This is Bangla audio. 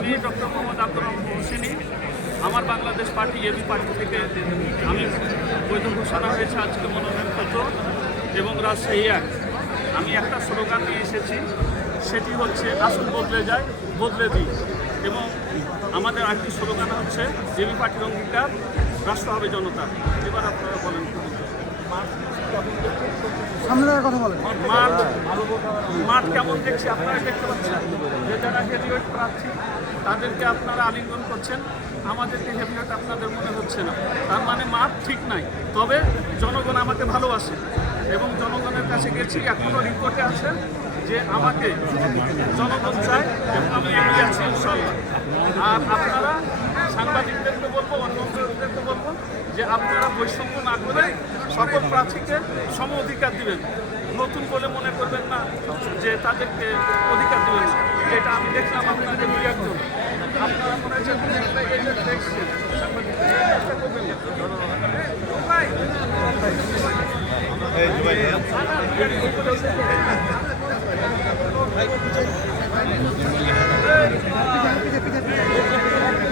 আমি ডক্টর মোহাম্মদ আব্দুর রহমান হোসেনি। আমার বাংলাদেশ পার্টি এবি পার্টি থেকে আমি বৈধ ঘোষণা হয়েছে আজকে মনোনয়নপত্র এবং রাজশাহী এক। আমি একটা স্লোগান নিয়ে এসেছি, সেটি হচ্ছে আসল বদলে যায়, বদলে দিই। এবং আমাদের আরেকটি স্লোগান হচ্ছে এবি পার্টির অঙ্গীকার, রাষ্ট্র হবে জনতা। এবার আপনারা বলেন, কথা বলেন। মাঠ কেমন দেখছি আপনারা দেখতে পাচ্ছেন যে যারা হেভিওয়েট প্রার্থী তাদেরকে আপনারা আলিঙ্গন করছেন, আমাদেরকে হেভিওয়েট আপনাদের মনে হচ্ছে না। তার মানে মাঠ ঠিক নাই, তবে জনগণ আমাকে ভালোবাসে এবং জনগণের কাছে গেছি। এখনও রিপোর্টে আছে যে আমাকে জনগণ চায় এবং আমি এগিয়ে আছি ইনশাল্লাহ। আর আপনারা সাংবাদিকদেরকে বলবো, অন্যদেরকে বলবো যে আপনারা বৈষম্য না করে সকল প্রার্থীকে সম অধিকার দিবেন। নতুন বলে মনে করবেন না যে তাদেরকে অধিকার দেবেন না। এটা আমি দেখলাম আপনাদের দুই একজন, আপনারা মনে হচ্ছে এই যে দেখছেন চেষ্টা করবেন না।